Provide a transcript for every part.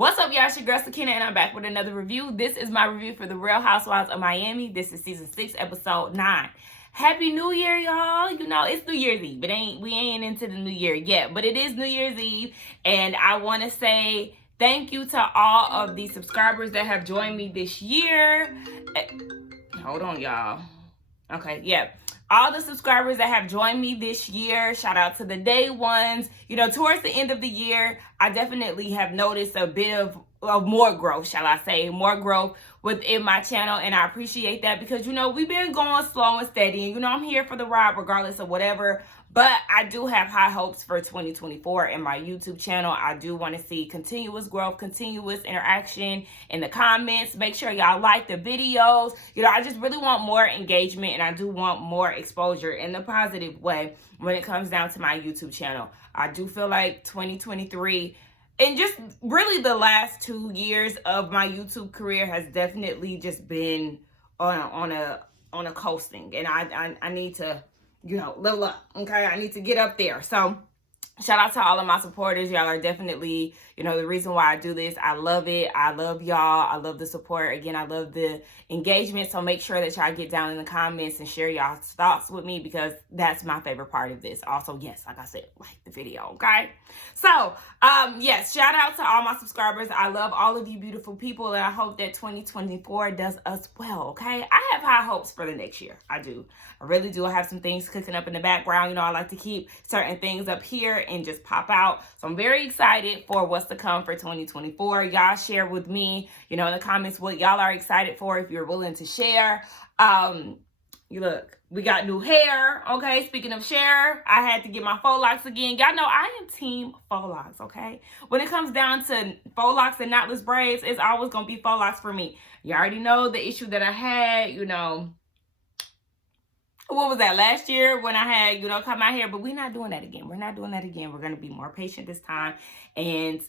What's up, y'all? It's your girl Sakina, and I'm back with another review. This is my review for the Real Housewives of Miami. This is season 6, episode 9. Happy New Year, y'all. You know, it's New Year's Eve. We ain't into the new year yet, but it is New Year's Eve, and I want to say thank you to all of the subscribers that have joined me this year. Hold on, y'all. Okay, yeah. All the subscribers that have joined me this year, shout out to the day ones. You know, towards the end of the year, I definitely have noticed a bit of more growth, shall I say, more growth within my channel, and I appreciate that because, you know, we've been going slow and steady, and, you know, I'm here for the ride regardless of whatever, but I do have high hopes for 2024 in my YouTube channel. I do want to see continuous growth, continuous interaction in the comments. Make sure y'all like the videos. You know, I just really want more engagement, and I do want more exposure in the positive way when it comes down to my YouTube channel. I do feel like 2023 and just really the last 2 years of my YouTube career has definitely just been on a coasting, and I need to, you know, level up. Okay, I need to get up there. So shout out to all of my supporters. Y'all are definitely, you know, the reason why I do this. I love it. I love y'all. I love the support. Again, I love the engagement. So make sure that y'all get down in the comments and share y'all's thoughts with me because that's my favorite part of this. Also, yes, like I said, like the video, okay? So, yes, shout out to all my subscribers. I love all of you beautiful people, and I hope that 2024 does us well, okay? I have high hopes for the next year. I do. I really do. I have some things cooking up in the background. You know, I like to keep certain things up here and just pop out. So I'm very excited for what's to come for 2024. Y'all share with me, you know, in the comments what y'all are excited for if you're willing to share. You look, we got new hair. Okay, speaking of share, I had to get my faux locks again. Y'all know I am team faux locks, okay? When it comes down to faux locks and knotless braids, it's always gonna be faux locks for me. You already know the issue that I had, you know. What was that, last year when I had, you know, cut my hair? But we're not doing that again. We're not doing that again. We're going to be more patient this time. And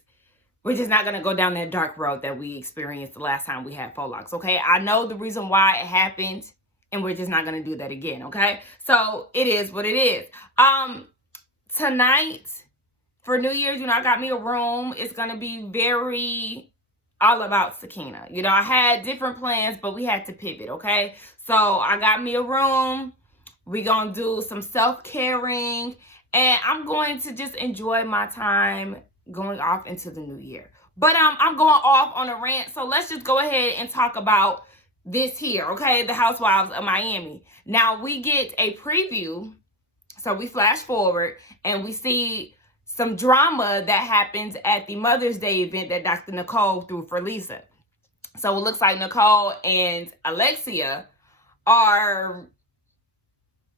we're just not going to go down that dark road that we experienced the last time we had faux locks, okay? I know the reason why it happened, and we're just not going to do that again, okay? So it is what it is. Tonight, for New Year's, you know, I got me a room. It's going to be very all about Sakina. You know, I had different plans, but we had to pivot, okay? So I got me a room. We're going to do some self-caring, and I'm going to just enjoy my time going off into the new year. But I'm going off on a rant, so let's just go ahead and talk about this here, okay? The Housewives of Miami. Now, we get a preview, so we flash forward, and we see some drama that happens at the Mother's Day event that Dr. Nicole threw for Lisa. So it looks like Nicole and Alexia are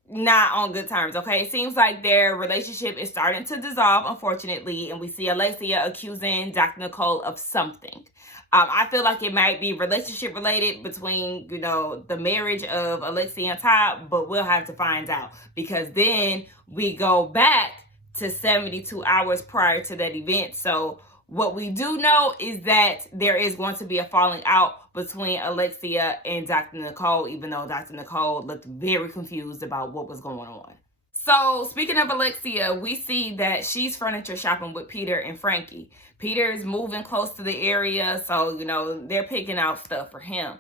not on good terms, okay? It seems like their relationship is starting to dissolve, unfortunately, and we see Alexia accusing Dr. Nicole of something. I feel like it might be relationship related between, you know, the marriage of Alexia and Todd, but we'll have to find out because then we go back to 72 hours prior to that event. So what we do know is that there is going to be a falling out between Alexia and Dr. Nicole, even though Dr. Nicole looked very confused about what was going on. So speaking of Alexia, we see that she's furniture shopping with Peter and Frankie. Peter is moving close to the area, so, you know, they're picking out stuff for him.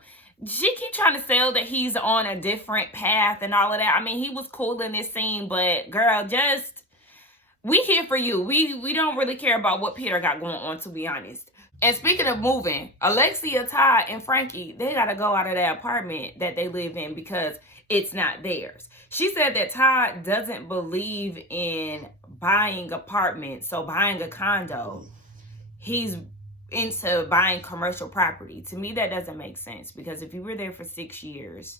She keeps trying to sell that he's on a different path and all of that. I mean, he was cool in this scene, but girl, just, we here for you. We don't really care about what Peter got going on, to be honest. And speaking of moving, Alexia, Todd, and Frankie, they got to go out of that apartment that they live in because it's not theirs. She said that Todd doesn't believe in buying apartments, so buying a condo. He's into buying commercial property. To me, that doesn't make sense because if you were there for 6 years,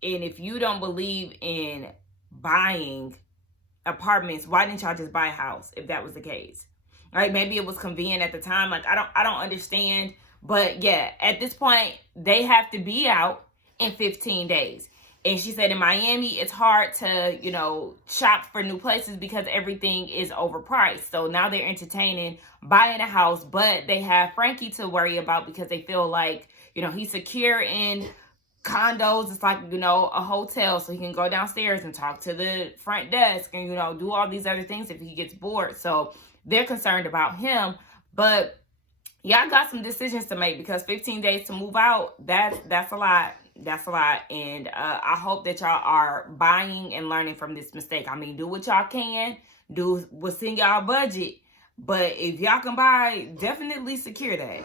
and if you don't believe in buying apartments, why didn't y'all just buy a house if that was the case? Right? Maybe it was convenient at the time. Like, I don't understand. But yeah, at this point, they have to be out in 15 days. And she said in Miami, it's hard to, you know, shop for new places because everything is overpriced. So now they're entertaining buying a house, but they have Frankie to worry about because they feel like, you know, he's secure in condos. It's like, you know, a hotel, so he can go downstairs and talk to the front desk and, you know, do all these other things if he gets bored. So they're concerned about him. But y'all got some decisions to make, because 15 days to move out, that's a lot. That's a lot. And I hope that y'all are buying and learning from this mistake. I mean, do what y'all can, do what's in y'all budget, but if y'all can buy, definitely secure that.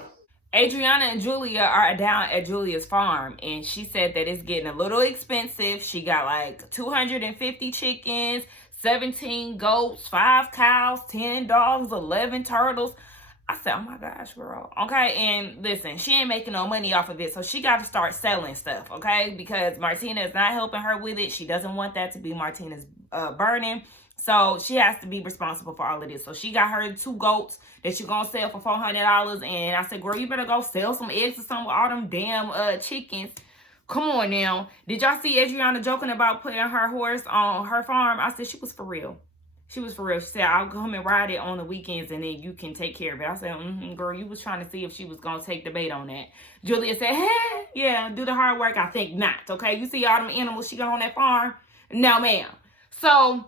Adriana and Julia are down at Julia's farm, and she said that it's getting a little expensive. She got like 250 chickens, 17 goats, 5 cows, 10 dogs, 11 turtles. I said, oh my gosh, girl. Okay, and listen, she ain't making no money off of it, so she got to start selling stuff, okay? Because Martina is not helping her with it. She doesn't want that to be Martina's burden. So she has to be responsible for all of this. So she got her 2 goats that she's gonna sell for $400. And I said, girl, you better go sell some eggs or something with all them damn chickens. Come on now. Did y'all see Adriana joking about putting her horse on her farm? I said she was for real. She was for real. She said, I'll come and ride it on the weekends and then you can take care of it. I said, girl, you was trying to see if she was going to take the bait on that. Julia said, hey, yeah, do the hard work. I think not, okay? You see all them animals she got on that farm? No, ma'am. So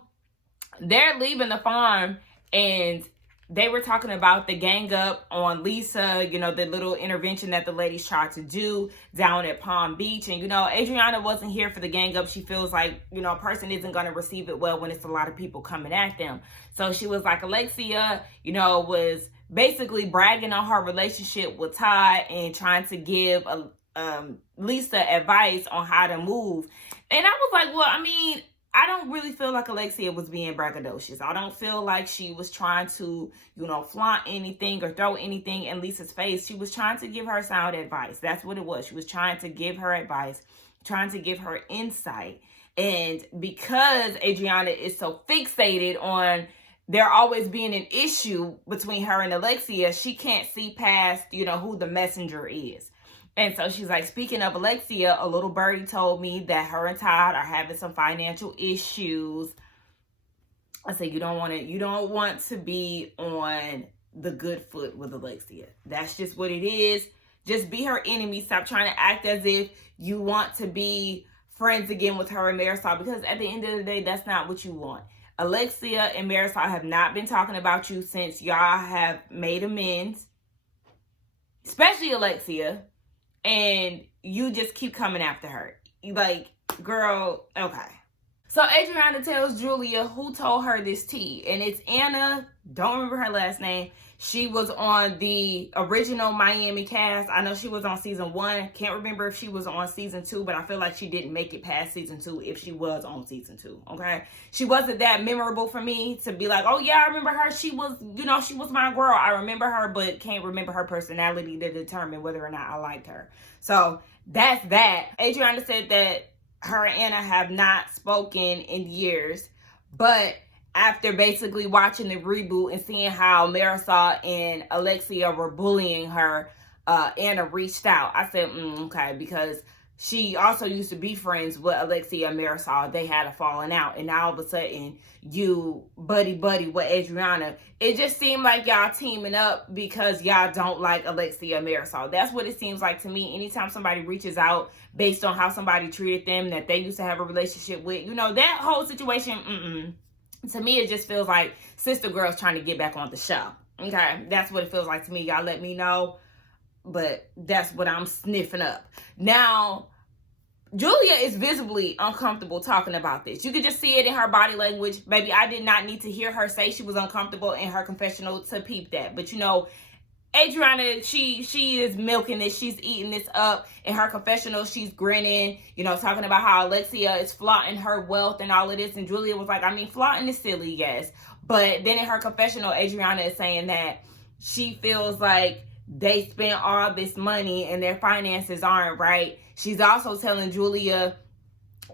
they're leaving the farm, and they were talking about the gang up on Lisa, you know, the little intervention that the ladies tried to do down at Palm Beach. And, you know, Adriana wasn't here for the gang up. She feels like, you know, a person isn't going to receive it well when it's a lot of people coming at them. So she was like, Alexia, you know, was basically bragging on her relationship with Todd and trying to give Lisa advice on how to move. And I was like, well, I mean, I don't really feel like Alexia was being braggadocious. I don't feel like she was trying to, you know, flaunt anything or throw anything in Lisa's face. She was trying to give her sound advice. That's what it was. She was trying to give her advice, trying to give her insight. And because Adriana is so fixated on there always being an issue between her and Alexia, she can't see past, you know, who the messenger is. And so she's like, speaking of Alexia, a little birdie told me that her and Todd are having some financial issues. I said, you don't want to be on the good foot with Alexia. That's just what it is. Just be her enemy. Stop trying to act as if you want to be friends again with her and Marisol, because at the end of the day, that's not what you want. Alexia and Marisol have not been talking about you since y'all have made amends, especially Alexia. And you just keep coming after her. Like, girl, okay. So Adriana tells Julia who told her this tea. And it's Anna. Don't remember her last name. She was on the original Miami cast. I know she was on season 1. Can't remember if she was on season 2, but I feel like she didn't make it past season 2 if she was on season 2, okay? She wasn't that memorable for me to be like, oh yeah, I remember her. She was, you know, she was my girl. I remember her, but can't remember her personality to determine whether or not I liked her. So that's that. Adriana said that her and Anna have not spoken in years, but after basically watching the reboot and seeing how Marisol and Alexia were bullying her, Anna reached out. I said, okay, because she also used to be friends with Alexia and Marisol. They had a falling out, and now all of a sudden you buddy with Adriana. It just seemed like y'all teaming up because y'all don't like Alexia and Marisol. That's what it seems like to me. Anytime somebody reaches out based on how somebody treated them that they used to have a relationship with, you know, that whole situation, to me, it just feels like sister girls trying to get back on the show. Okay, that's what it feels like to me. Y'all let me know, but that's what I'm sniffing up. Now, Julia is visibly uncomfortable talking about this. You could just see it in her body language. Baby, I did not need to hear her say she was uncomfortable in her confessional to peep that. But, you know, Adriana, she is milking this. She's eating this up. In her confessional, she's grinning, you know, talking about how Alexia is flaunting her wealth and all of this. And Julia was like, I mean, flaunting is silly, yes. But then in her confessional, Adriana is saying that she feels like they spent all this money and their finances aren't right. She's also telling Julia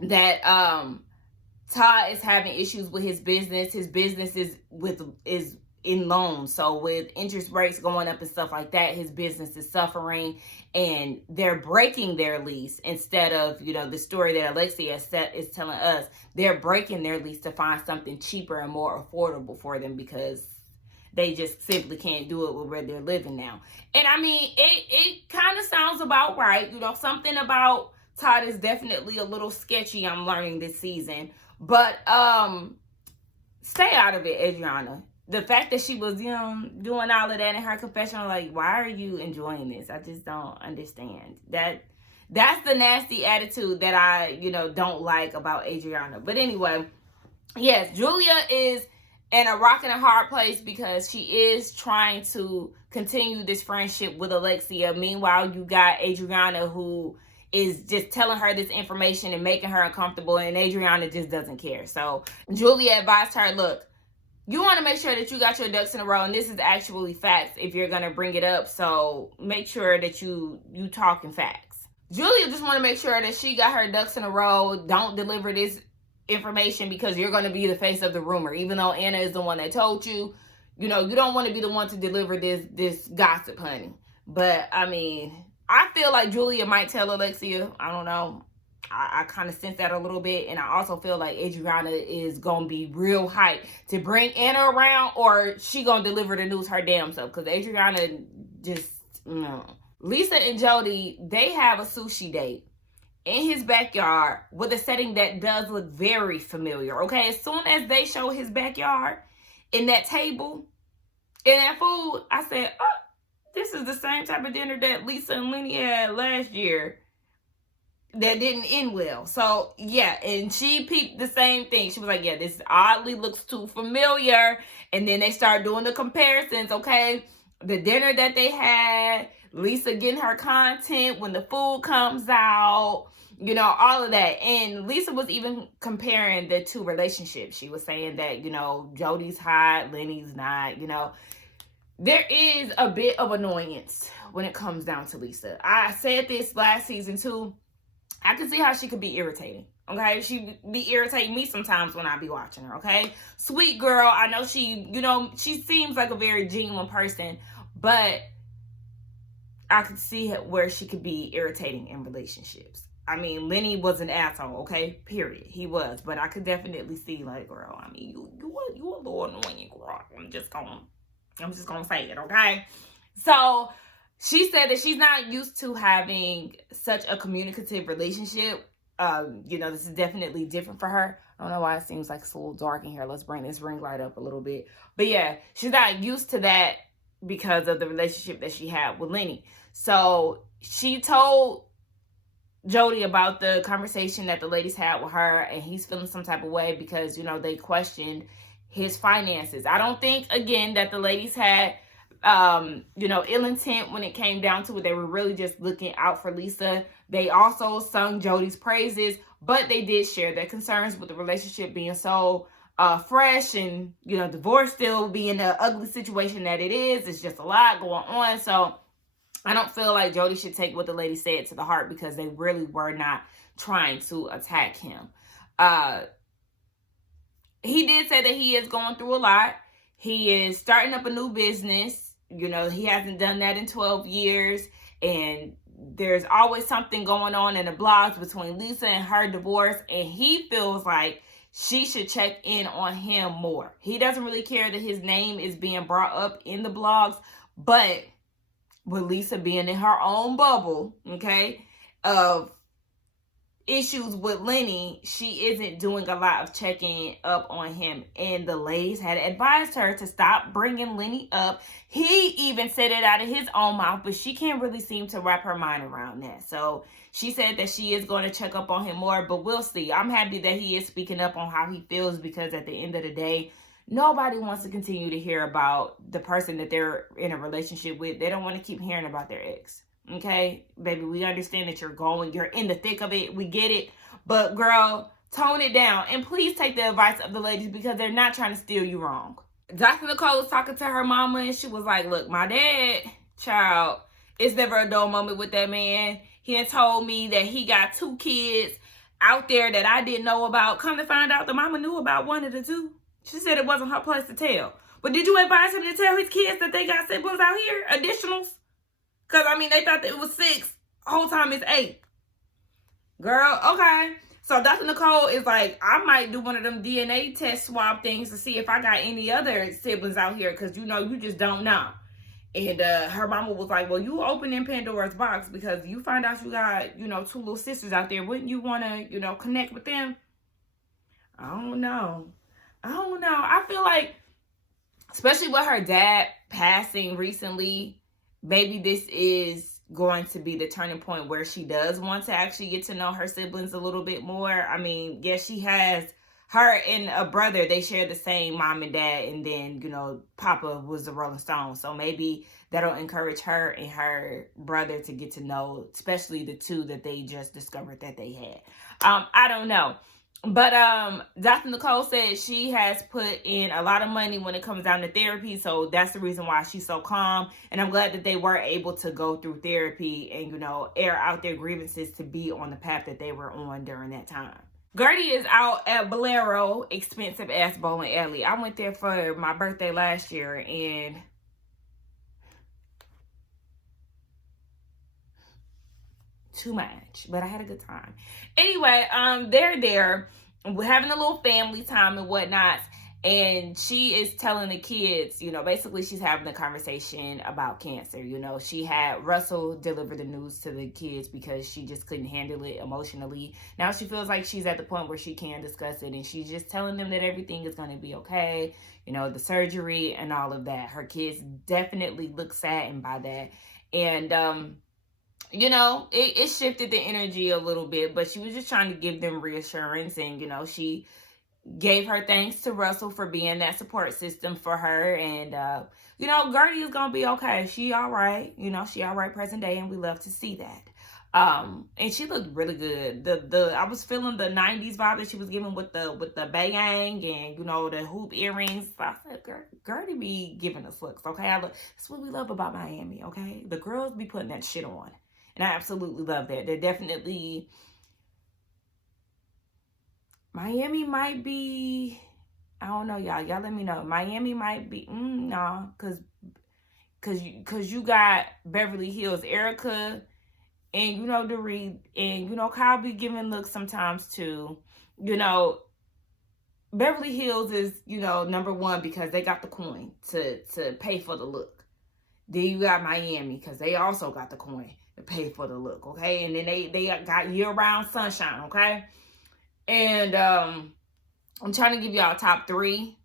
that Todd is having issues with his business. His business is in loans. So with interest rates going up and stuff like that, his business is suffering, and they're breaking their lease instead of, you know, the story that Alexia is telling us. They're breaking their lease to find something cheaper and more affordable for them because they just simply can't do it with where they're living now. And I mean, it kind of sounds about right. You know, something about Todd is definitely a little sketchy, I'm learning this season. But stay out of it, Adriana. the fact that she was, doing all of that in her confessional, like, why are you enjoying this? I just don't understand. That's the nasty attitude that I, don't like about Adriana. But anyway, yes, Julia is in a rock and a hard place because she is trying to continue this friendship with Alexia. Meanwhile, you got Adriana, who is just telling her this information and making her uncomfortable, and Adriana just doesn't care. So Julia advised her, look, you want to make sure that you got your ducks in a row, and this is actually facts if you're going to bring it up, so make sure that you talking facts. Julia just want to make sure that she got her ducks in a row. Don't deliver this information because you're going to be the face of the rumor, even though Anna is the one that told you. You don't want to be the one to deliver this gossip, honey. But I mean, I feel like Julia might tell Alexia. I don't know. I kind of sense that a little bit. And I also feel like Adriana is going to be real hyped to bring Anna around, or she going to deliver the news her damn self. Because Adriana just, Lisa and Jody, they have a sushi date in his backyard with a setting that does look very familiar, okay? As soon as they show his backyard in that table, in that food, I said, oh, this is the same type of dinner that Lisa and Lenny had last year that didn't end well. So, yeah, and she peeped the same thing. She was like, yeah, this oddly looks too familiar. And then they start doing the comparisons, okay? The dinner that they had, Lisa getting her content when the food comes out, all of that. And Lisa was even comparing the two relationships. She was saying that, Jody's hot, Lenny's not, There is a bit of annoyance when it comes down to Lisa. I said this last season too. I can see how she could be irritating. Okay, she be irritating me sometimes when I be watching her. Okay, sweet girl. I know she, she seems like a very genuine person, but I could see where she could be irritating in relationships. I mean, Lenny was an asshole. Okay, period. He was, but I could definitely see, like, girl. I mean, you a little annoying, girl. I'm just gonna say it. Okay, so. She said that she's not used to having such a communicative relationship. This is definitely different for her. I don't know why it seems like it's a little dark in here. Let's bring this ring light up a little bit. But yeah, she's not used to that because of the relationship that she had with Lenny. So she told Jody about the conversation that the ladies had with her, and he's feeling some type of way because, they questioned his finances. I don't think, again, that the ladies had ill intent when it came down to it. They were really just looking out for Lisa. They also sung Jody's praises, but they did share their concerns with the relationship being so fresh and, divorce still being the ugly situation that it is. It's just a lot going on. So I don't feel like Jody should take what the lady said to the heart because they really were not trying to attack him. He did say that he is going through a lot. He is starting up a new business. He hasn't done that in 12 years. And there's always something going on in the blogs between Lisa and her divorce. And he feels like she should check in on him more. He doesn't really care that his name is being brought up in the blogs. But with Lisa being in her own bubble, okay, of issues with Lenny, she isn't doing a lot of checking up on him. And the ladies had advised her to stop bringing Lenny up. He even said it out of his own mouth, but she can't really seem to wrap her mind around that. So she said that she is going to check up on him more, but we'll see. I'm happy that he is speaking up on how he feels because at the end of the day, nobody wants to continue to hear about the person that they're in a relationship with. They don't want to keep hearing about their ex. Okay, baby, we understand that you're in the thick of it. We get it. But girl, tone it down. And please take the advice of the ladies because they're not trying to steer you wrong. Dr. Nicole was talking to her mama and she was like, look, my dad, child, it's never a dull moment with that man. He had told me that he got 2 kids out there that I didn't know about. Come to find out the mama knew about one of the 2. She said it wasn't her place to tell. But did you advise him to tell his kids that they got siblings out here? Additionals? Because, they thought that it was 6. The whole time it's 8. Girl, okay. So Dr. Nicole is like, I might do one of them DNA test swab things to see if I got any other siblings out here. Because, you just don't know. And her mama was like, well, you opening Pandora's box because you find out you got, 2 little sisters out there. Wouldn't you want to, connect with them? I don't know. I feel like especially with her dad passing recently, maybe this is going to be the turning point where she does want to actually get to know her siblings a little bit more. I mean, yes, she has her and a brother. They share the same mom and dad, and then, you know, Papa was the Rolling Stones. So maybe that'll encourage her and her brother to get to know, especially the two that they just discovered that they had. I don't know. But Dr. Nicole said she has put in a lot of money when it comes down to therapy, so that's the reason why she's so calm. And I'm glad that they were able to go through therapy and, you know, air out their grievances to be on the path that they were on during that time. Gertie is out at Bolero, expensive ass bowling alley. I went there for my birthday last year, and too much, but I had a good time. Anyway, they're there, we're having a little family time and whatnot, and she is telling the kids, you know, basically she's having a conversation about cancer. You know, she had Russell deliver the news to the kids because she just couldn't handle it emotionally. Now she feels like she's at the point where she can discuss it, and she's just telling them that everything is going to be okay, you know, the surgery and all of that. Her kids definitely look saddened by that, and you know, it shifted the energy a little bit, but she was just trying to give them reassurance. And, you know, she gave her thanks to Russell for being that support system for her. And, you know, Gertie is going to be okay. She all right. You know, she all right present day, and we love to see that. And she looked really good. I was feeling the 90s vibe that she was giving with the bang and, you know, the hoop earrings. So I said, Gertie be giving us looks, okay? That's what we love about Miami, okay? The girls be putting that shit on. And I absolutely love that. They're definitely, Miami might be, I don't know, y'all. Y'all let me know. Miami might be, no, cause you got Beverly Hills, Erica, and, you know, Dorit, and, you know, Kyle be giving looks sometimes too. You know, Beverly Hills is, you know, number one because they got the coin to pay for the look. Then you got Miami because they also got the coin to pay for the look, okay? And then they got year-round sunshine, okay? And I'm trying to give y'all top 3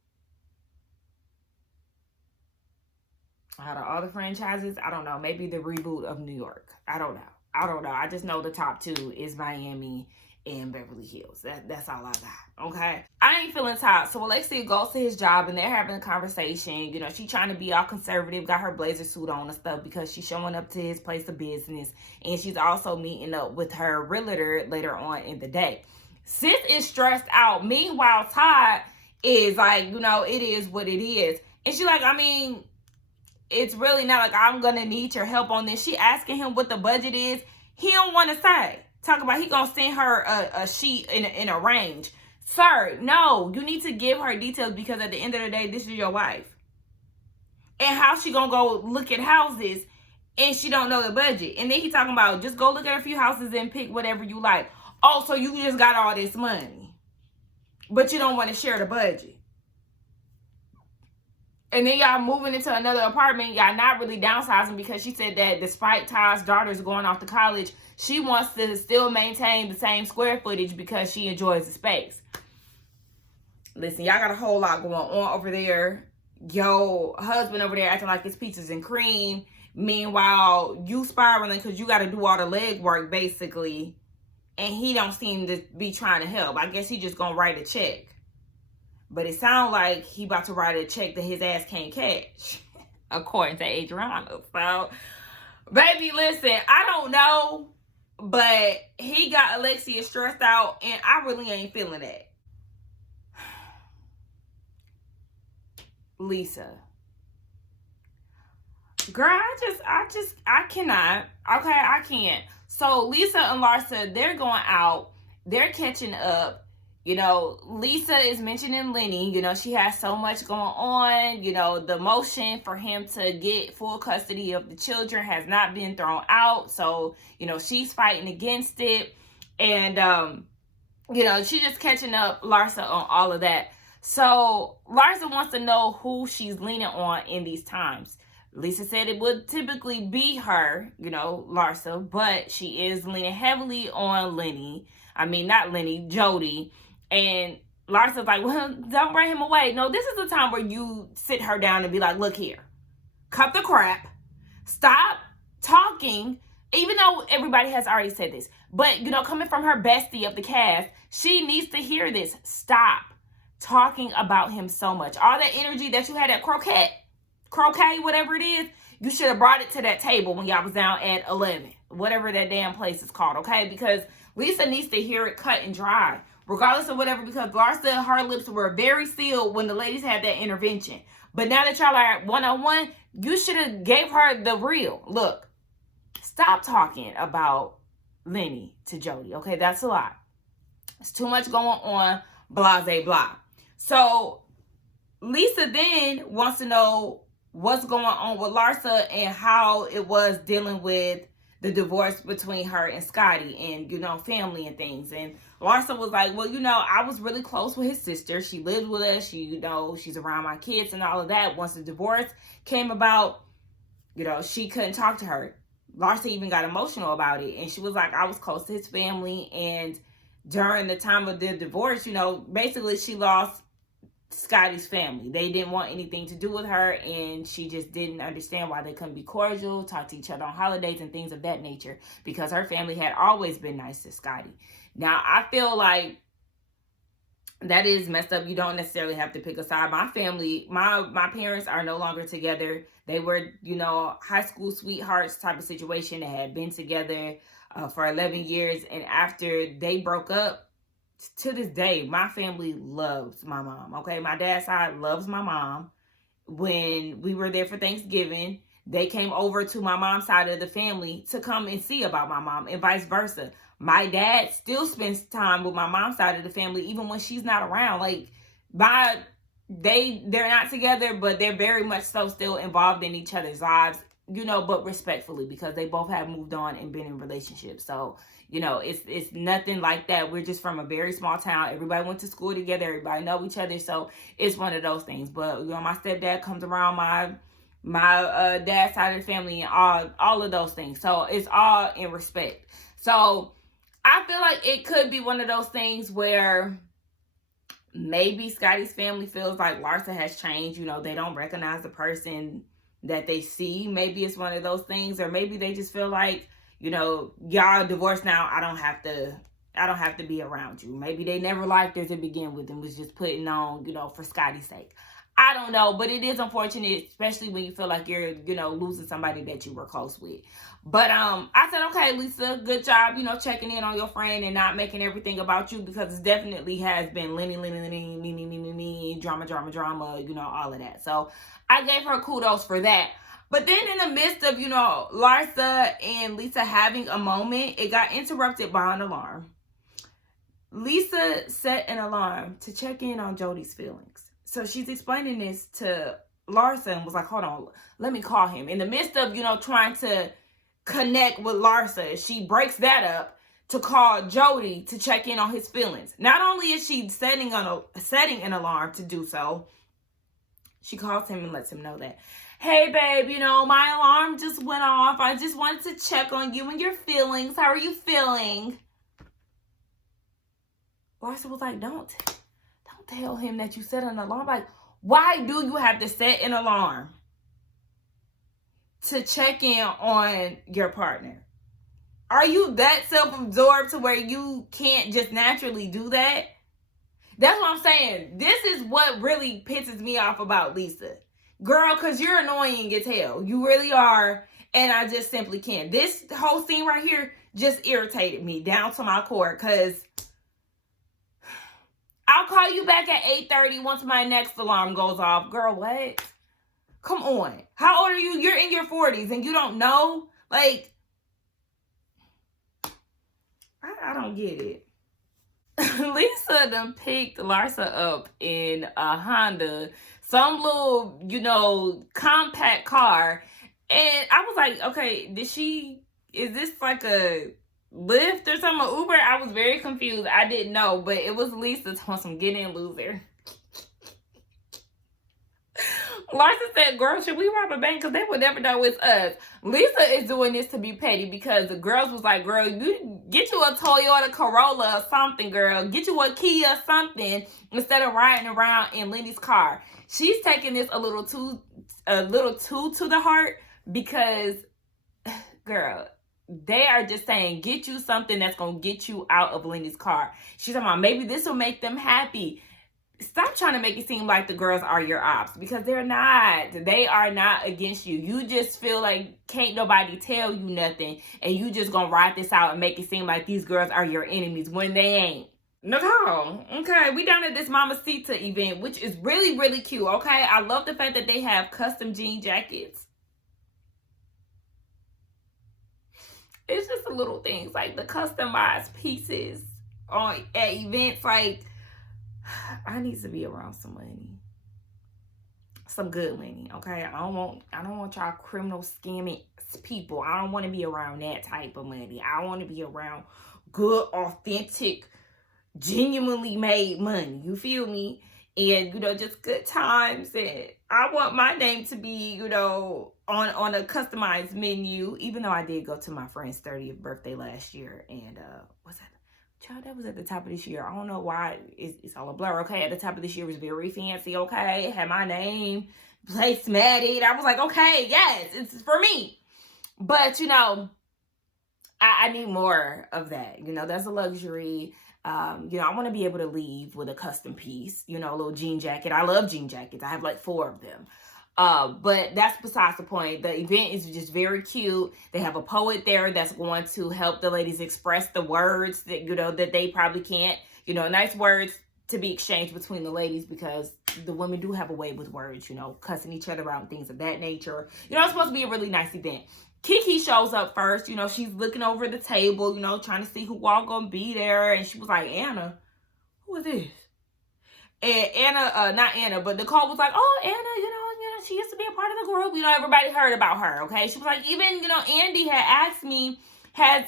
out of all the franchises. I don't know, maybe the reboot of New York. I don't know. I just know the top 2 is Miami and Beverly Hills. That's all I got, okay? I ain't feeling top. So Alexia goes to his job, and they're having a conversation. You know, she's trying to be all conservative, got her blazer suit on and stuff because she's showing up to his place of business, and she's also meeting up with her realtor later on in the day. Sis is stressed out. Meanwhile, Todd is like, you know, it is what it is. And she's like, I mean, it's really not like I'm gonna need your help on this. She asking him what the budget is. He don't want to say. Talk about he gonna send her a sheet in a range. Sir, no, you need to give her details because at the end of the day, this is your wife. And how she gonna go look at houses and she don't know the budget? And then he talking about just go look at a few houses and pick whatever you like. Oh, so you just got all this money, but you don't want to share the budget. And then y'all moving into another apartment. Y'all not really downsizing because she said that despite Todd's daughters going off to college, she wants to still maintain the same square footage because she enjoys the space. Listen, y'all got a whole lot going on over there. Yo, husband over there acting like it's peaches and cream. Meanwhile, you spiraling because you got to do all the leg work basically. And he don't seem to be trying to help. I guess he just going to write a check. But it sounds like he about to write a check that his ass can't catch, according to Adriana. So, baby, listen, I don't know, but he got Alexia stressed out, and I really ain't feeling that. Lisa. Girl, I cannot. Okay, I can't. So, Lisa and Larsa, they're going out. They're catching up. You know, Lisa is mentioning Lenny. You know, she has so much going on. You know, the motion for him to get full custody of the children has not been thrown out. So, you know, she's fighting against it. And, you know, she's just catching up Larsa on all of that. So, Larsa wants to know who she's leaning on in these times. Lisa said it would typically be her, you know, Larsa, but she is leaning heavily on Lenny. I mean, not Lenny, Jody. And Larsa's like, well, don't bring him away. No, this is the time where you sit her down and be like, look here, cut the crap, stop talking, even though everybody has already said this. But, you know, coming from her bestie of the cast, she needs to hear this. Stop talking about him so much. All that energy that you had at croquet, whatever it is, you should have brought it to that table when y'all was down at 11, whatever that damn place is called, okay? Because Lisa needs to hear it cut and dry, regardless of whatever, because Larsa, her lips were very sealed when the ladies had that intervention. But now that y'all are one-on-one, you should have gave her the real. Look, stop talking about Lenny to Jody, okay? That's a lot. It's too much going on, blah, blah, blah. So Lisa then wants to know what's going on with Larsa and how it was dealing with the divorce between her and Scotty and, you know, family and things. And Larsa was like, well, you know, I was really close with his sister. She lived with us. She, you know, she's around my kids and all of that. Once the divorce came about, you know, she couldn't talk to her. Larsa even got emotional about it. And she was like, I was close to his family. And during the time of the divorce, you know, basically she lost Scotty's family. They didn't want anything to do with her, and she just didn't understand why they couldn't be cordial, talk to each other on holidays and things of that nature, because her family had always been nice to Scotty. Now, I feel like that is messed up. You don't necessarily have to pick a side. My family, my parents are no longer together. They were, you know, high school sweethearts type of situation. They had been together for 11 years, and after they broke up, to this day, my family loves my mom, okay? My dad's side loves my mom. When we were there for Thanksgiving, they came over to my mom's side of the family to come and see about my mom, and vice versa. My dad still spends time with my mom's side of the family, even when she's not around. Like, they're not together, but they're very much so still involved in each other's lives, you know, but respectfully, because they both have moved on and been in relationships. So, you know, it's nothing like that. We're just from a very small town. Everybody went to school together. Everybody know each other. So it's one of those things. But, you know, my stepdad comes around my dad's side of the family and all of those things. So it's all in respect. So I feel like it could be one of those things where maybe Scotty's family feels like Larsa has changed. You know, they don't recognize the person that they see. Maybe it's one of those things, or maybe they just feel like, you know, y'all divorced now, I don't have to be around you. Maybe they never liked her to begin with and was just putting on, you know, for Scotty's sake. I don't know, but it is unfortunate, especially when you feel like you're, you know, losing somebody that you were close with. But I said, okay, Lisa, good job, you know, checking in on your friend and not making everything about you, because it definitely has been Lenny, me, drama, you know, all of that. So I gave her kudos for that. But then in the midst of, you know, Larsa and Lisa having a moment, it got interrupted by an alarm. Lisa set an alarm to check in on Jody's feelings. So she's explaining this to Larsa and was like, hold on, let me call him. In the midst of, you know, trying to connect with Larsa, she breaks that up to call Jody to check in on his feelings. Not only is she setting an alarm to do so, she calls him and lets him know that, hey, babe, you know, my alarm just went off. I just wanted to check on you and your feelings. How are you feeling? Larsa was like, don't tell him that you set an alarm. Like, why do you have to set an alarm to check in on your partner? Are you that self-absorbed to where you can't just naturally do that? That's what I'm saying. This is what really pisses me off about Lisa. Girl, because you're annoying as hell. You really are. And I just simply can't. This whole scene right here just irritated me down to my core. Because I'll call you back at 8:30 once my next alarm goes off. Girl, what? Come on. How old are you? You're in your 40s and you don't know? Like, I don't get it. Lisa done picked Larsa up in a Honda, some little, you know, compact car. And I was like, okay, is this like a Lyft or something, an Uber? I was very confused. I didn't know, but it was Lisa telling some get in, loser. Larsa said, girl, should we rob a bank? Because they would never know it's us. Lisa is doing this to be petty because the girls was like, girl, you get you a Toyota Corolla or something, girl. Get you a Kia or something instead of riding around in Lenny's car. She's taking this a little too to the heart because, girl, they are just saying, get you something that's going to get you out of Lenny's car. She's talking about maybe this will make them happy. Stop trying to make it seem like the girls are your ops because they're not. They are not against you. You just feel like can't nobody tell you nothing and you just gonna ride this out and make it seem like these girls are your enemies when they ain't. Nicole, okay, we down at this Mamacita event, which is really, really cute, okay? I love the fact that they have custom jean jackets. It's just the little things, like the customized pieces at events, like, I need to be around some money. Some good money, okay? I don't want y'all criminal scamming people. I don't want to be around that type of money. I want to be around good, authentic, genuinely made money. You feel me? And, you know, just good times. And I want my name to be, you know, on a customized menu, even though I did go to my friend's 30th birthday last year. And, what's that? Child, that was at the top of this year. I don't know why it's all a blur, okay? At the top of this year, it was very fancy, okay? It had my name placematted. I was like, okay, yes, it's for me. But, you know, I need more of that. You know, that's a luxury. You know, I want to be able to leave with a custom piece, you know, a little jean jacket. I love jean jackets. I have like 4 of them. But that's besides the point. The event is just very cute. They have a poet there that's going to help the ladies express the words that, you know, that they probably can't, you know, nice words to be exchanged between the ladies because the women do have a way with words, you know, cussing each other out and things of that nature. You know, it's supposed to be a really nice event. Kiki shows up first, you know, she's looking over the table, you know, trying to see who all gonna be there. And she was like, Anna, who is this? And Anna, not Anna, but Nicole was like, oh, Anna, you know, she used to be a part of the group. You know, everybody heard about her, okay? She was like, even, you know, Andy had asked me, has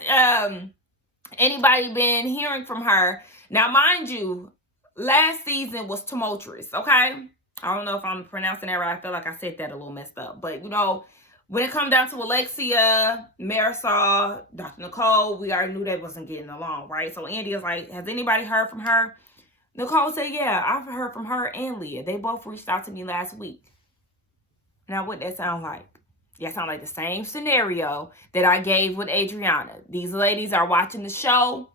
anybody been hearing from her? Now, mind you, last season was tumultuous, okay? I don't know if I'm pronouncing that right. I feel like I said that a little messed up. But, you know, when it comes down to Alexia, Marisol, Dr. Nicole, we already knew they wasn't getting along, right? So Andy is like, has anybody heard from her? Nicole said, yeah, I've heard from her and Leah. They both reached out to me last week. Now, what that sound like? Yeah, sound like the same scenario that I gave with Adriana. These ladies are watching the show,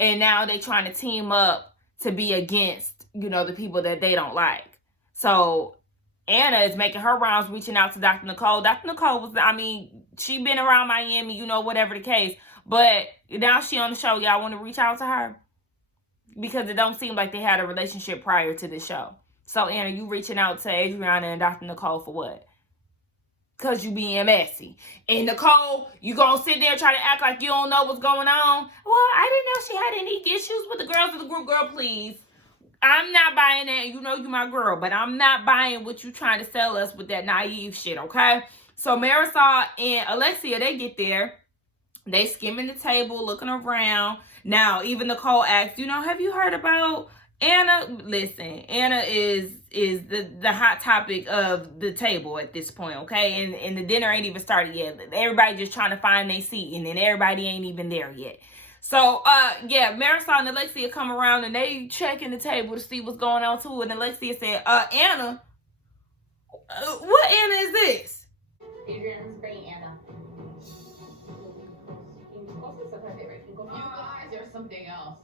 and now they trying to team up to be against, you know, the people that they don't like. So Anna is making her rounds, reaching out to Dr. Nicole. Dr. Nicole was, I mean, she been around Miami, you know, whatever the case. But now she on the show. Y'all want to reach out to her? Because it don't seem like they had a relationship prior to the show. So, Anna, you reaching out to Adriana and Dr. Nicole for what? Because you being messy. And Nicole, you going to sit there and try to act like you don't know what's going on? Well, I didn't know she had any issues with the girls of the group. Girl, please. I'm not buying that. You know you my girl. But I'm not buying what you trying to sell us with that naive shit, okay? So, Marisol and Alexia, they get there. They skimming the table, looking around. Now, even Nicole asked, you know, have you heard about Anna? Listen, Anna is the hot topic of the table at this point, okay? And the dinner ain't even started yet. Everybody just trying to find their seat, and then everybody ain't even there yet. So, yeah, Marisol and Alexia come around, and they checking the table to see what's going on, too. And Alexia said, Anna, what Anna is this? Adriana's bringing Anna. You guys are something else.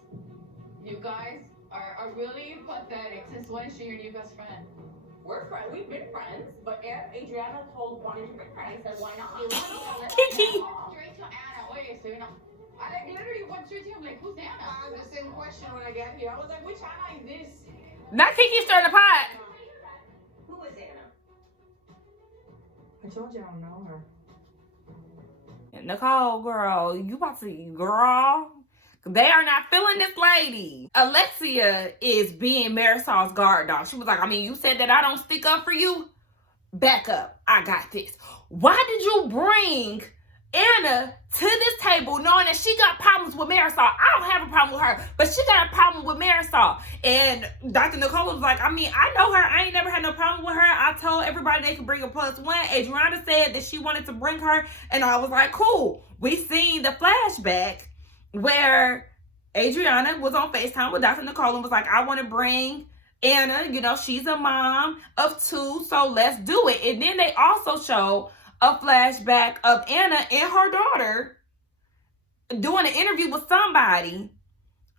You guys are really pathetic. Since when is she your new best friend? We're friends. We've been friends, but Adriana wanted to bring her. I said, why not? Kiki. Straight to Anna. Wait, so you're not. I literally went straight to him. Like, who's Anna? I asked the same question when I got here. I was like, which Anna is this? Not Kiki stirring the pot. Who is Anna? I told you I don't know her. Nicole, girl, you about to, girl. They are not feeling this lady. Alexia is being Marisol's guard dog. She was like, I mean, you said that I don't stick up for you. Back up. I got this. Why did you bring Anna to this table knowing that she got problems with Marisol. I don't have a problem with her, but she got a problem with Marisol. And Dr. Nicole was like, I mean, I know her. I ain't never had no problem with her. I told everybody they could bring a +1. Adriana said that she wanted to bring her, and I was like, cool. We seen the flashback where Adriana was on FaceTime with Dr. Nicole and was like, I want to bring Anna. You know, she's a mom of 2, so let's do it. And then they also showed a flashback of Anna and her daughter doing an interview with somebody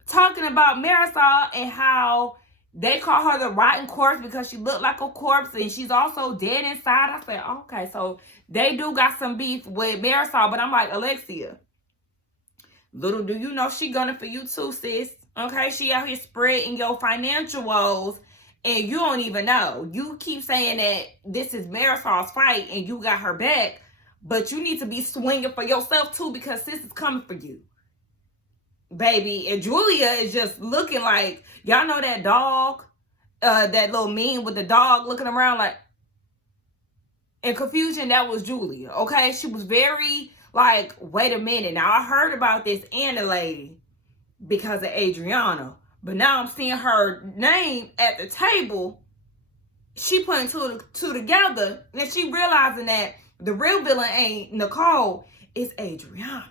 talking about Marisol and how they call her the rotten corpse because she looked like a corpse and she's also dead inside. I said, okay, so they do got some beef with Marisol, but I'm like, Alexia, little do you know she gunning for you too, sis. Okay, she out here spreading your financial woes and you don't even know. You keep saying that this is Marisol's fight and you got her back, but you need to be swinging for yourself too because sis is coming for you, baby. And Julia is just looking like, y'all know that dog, that little meme with the dog looking around like, in confusion, that was Julia, okay? She was very like, wait a minute. Now, I heard about this Anna lady because of Adriana. But now I'm seeing her name at the table. She putting two together. And she realizing that the real villain ain't Nicole. It's Adriana.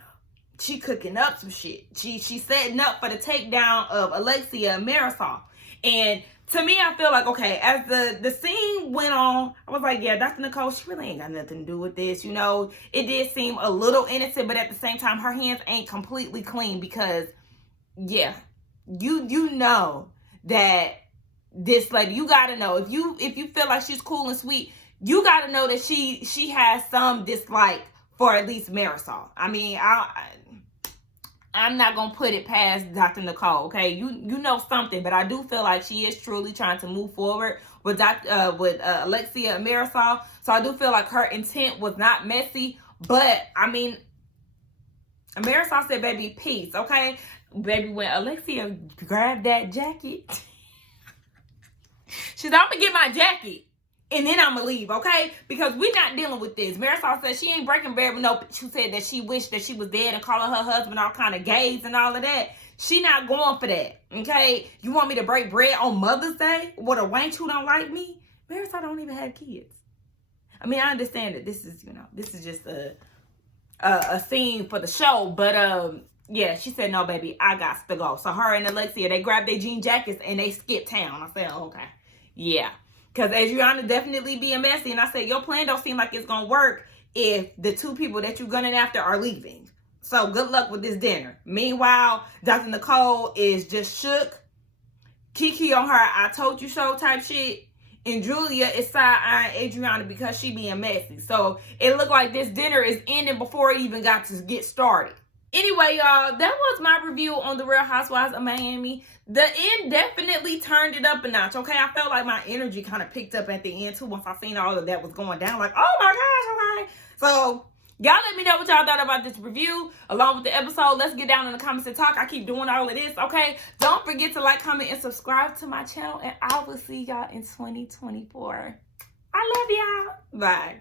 She cooking up some shit. She setting up for the takedown of Alexia and Marisol. And to me, I feel like, okay, as the scene went on, I was like, yeah, Dr. Nicole, she really ain't got nothing to do with this. You know, it did seem a little innocent, but at the same time, her hands ain't completely clean because, yeah, you know that this lady, you gotta know, if you feel like she's cool and sweet, you gotta know that she has some dislike for at least Marisol. I mean, I'm not gonna put it past Dr. Nicole, okay? You know something, but I do feel like she is truly trying to move forward with Alexia and Marisol. So I do feel like her intent was not messy, but I mean, Marisol said, "Baby, peace," okay? Baby, when Alexia grabbed that jacket, she's like, "I'm gonna get my jacket." And then I'm going to leave, okay? Because we're not dealing with this. Marisol said she ain't breaking bread with no... She said that she wished that she was dead and calling her husband all kind of gays and all of that. She not going for that, okay? You want me to break bread on Mother's Day with a wench who don't like me? Marisol don't even have kids. I mean, I understand that this is, you know, this is just a scene for the show. But, yeah, she said, no, baby, I got to go. So her and Alexia, they grabbed their jean jackets and they skipped town. I said, oh, okay. Yeah. Because Adriana definitely being messy. And I said, your plan don't seem like it's going to work if the 2 people that you're gunning after are leaving. So good luck with this dinner. Meanwhile, Dr. Nicole is just shook. Kiki on her I told you so type shit. And Julia is side-eyeing Adriana because she being messy. So it looked like this dinner is ending before it even got to get started. Anyway, y'all, that was my review on The Real Housewives of Miami. The end definitely turned it up a notch, okay? I felt like my energy kind of picked up at the end, too, once I seen all of that was going down. Like, oh, my gosh, okay? So, y'all let me know what y'all thought about this review, along with the episode. Let's get down in the comments and talk. I keep doing all of this, okay? Don't forget to like, comment, and subscribe to my channel, and I will see y'all in 2024. I love y'all. Bye.